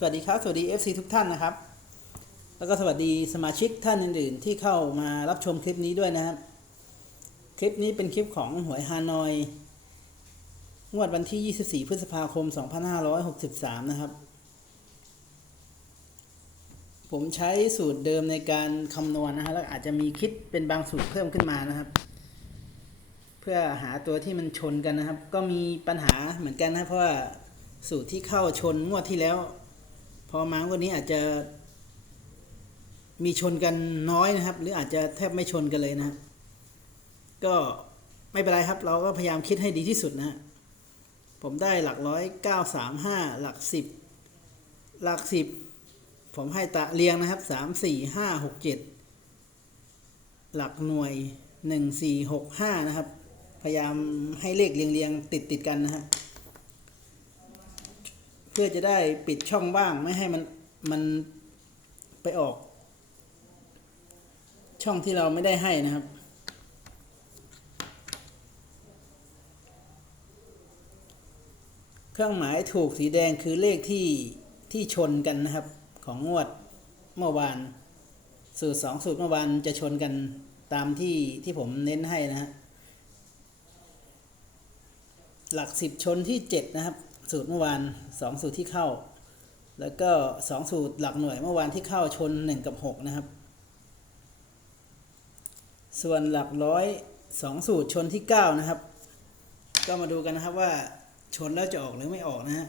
สวัสดีครับ สวัสดี FC ทุกท่านนะครับ แล้วก็สวัสดีสมาชิกท่านอื่นๆ ที่เข้ามารับชมคลิปนี้ด้วยนะครับ คลิปนี้เป็นคลิปของหวยฮานอย งวดวันที่ 24 พฤษภาคม 2563 นะครับ ผมใช้สูตรเดิมในการคำนวณนะฮะ แล้วอาจจะมีคิดเป็นบางสูตรเพิ่มขึ้นมานะครับ เพื่อหาตัวที่มันชนกันนะครับ ก็มีปัญหาเหมือนกันนะเพราะว่าสูตรที่เข้าชนงวดที่แล้ว พอมาวดนี้อาจจะมีชนกันน้อยนะครับ หรืออาจจะแทบไม่ชนกันเลยนะครับก็ไม่เป็นไรครับ เราก็พยายามคิดให้ดีที่สุดนะฮะผมได้หลักร้อยเก้าสามห้าหลักสิบหลักสิบผมให้ตะเรียงนะครับสามสี่ห้าหกเจ็ดหลักหน่วยหนึ่งสี่หกห้านะครับ พยายามให้เลขเรียงเรียงติดติดกันนะฮะ พื่อจะได้ปิดช่องว่างไม่ให้มันมันไปออก ช่องที่เราไม่ได้ให้นะครับ เครื่องหมายถูกสีแดงคือเลขที่ที่ชนกันนะครับ ของงวดเมื่อวาน สูตรสองสูตรเมื่อวานจะชนกันตามที่ที่ผมเน้นให้นะฮะหลักสิบชนที่เจ็ดนะครับ สูตรเมื่อวานสองสูตรที่เข้า แล้วก็สองสูตรหลักหน่วยเมื่อวานที่เข้าชนหนึ่งกับหกนะครับ ส่วนหลักร้อยสองสูตรชนที่เก้านะครับ ก็มาดูกันนะครับว่าชนแล้วจะออกหรือไม่ออกนะฮะ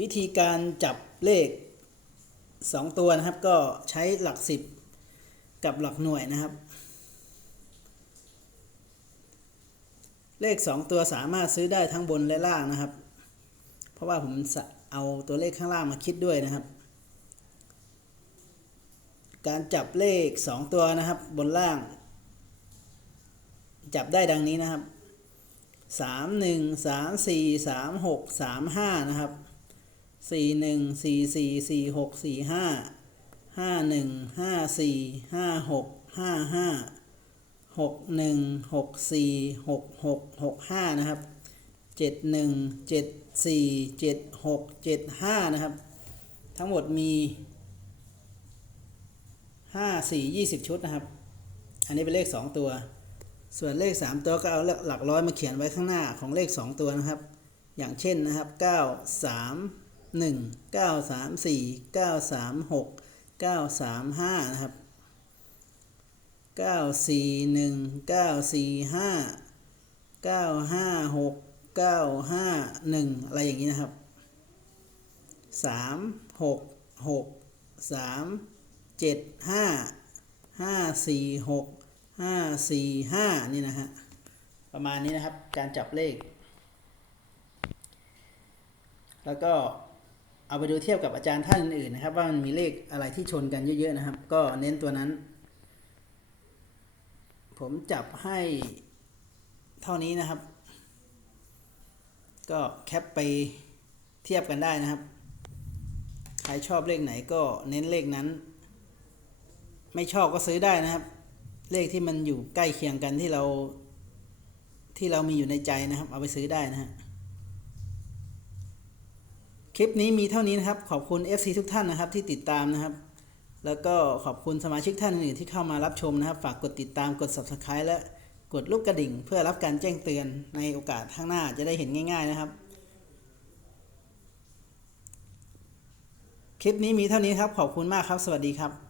วิธีการจับเลขสองตัวนะครับ ก็ใช้หลักสิบกับหลักหน่วยนะครับ เลขสองตัวสามารถซื้อได้ทั้งบนและล่างนะครับ เพราะว่าผมเอาตัวเลขข้างล่างมาคิดด้วยนะครับ การจับเลขสองตัวนะครับบนล่าง จับได้ดังนี้นะครับสามหนึ่งสามสี่สามหกสามห้านะครับสี่หนึ่งสี่สี่สี่หกสี่ห้าห้าหนึ่ง หกห้าห้าหกหนึ่งหกสี่หกหกหกห้านะครับเจ็ดหนึ่งเจ็ดสี่เจ็ดหกเจ็ดห้านะครับ ทั้งหมดมีห้าสี่ยี่สิบชุดนะครับ อันนี้เป็นเลขสองตัว ส่วนเลขสามตัวก็เอาหลักร้อยมาเขียนไว้ข้างหน้าของเลขสองตัวนะครับ อย่างเช่นนะครับเก้าสามหนึ่งเก้าสามสี่เก้าสามหกเก้าสามห้านะครับ เก้าสี่หนึ่งเก้าสี่ห้าเก้าห้าหกเก้าห้าหนึ่งอะไรอย่างนี้นะครับสามหกหกสามเจ็ดห้าห้าสี่หกห้าสี่ห้านี่นะฮะประมาณนี้นะครับการจับเลข แล้วก็เอาไปดูเทียบกับอาจารย์ท่านอื่นๆนะครับ ว่ามันมีเลขอะไรที่ชนกันเยอะๆนะครับ ก็เน้นตัวนั้น ผมจับให้เท่านี้นะครับ ก็แคปไปเทียบกันได้นะครับ ใครชอบเลขไหนก็เน้นเลขนั้น ไม่ชอบก็ซื้อได้นะครับ เลขที่มันอยู่ใกล้เคียงกันที่เราที่เรามีอยู่ในใจนะครับ เอาไปซื้อได้นะฮะคลิปนี้มีเท่านี้นะครับ ขอบคุณ FC ทุกท่านนะครับที่ติดตามนะครับ แล้วก็ขอบคุณสมาชิกท่านอื่นที่เข้ามารับชมนะครับ ฝากกดติดตามกด subscribe และกดลูกกระดิ่ง เพื่อรับการแจ้งเตือนในโอกาสข้างหน้าจะได้เห็นง่าย ๆนะครับ คลิปนี้มีเท่านี้ครับ ขอบคุณมากครับ สวัสดีครับ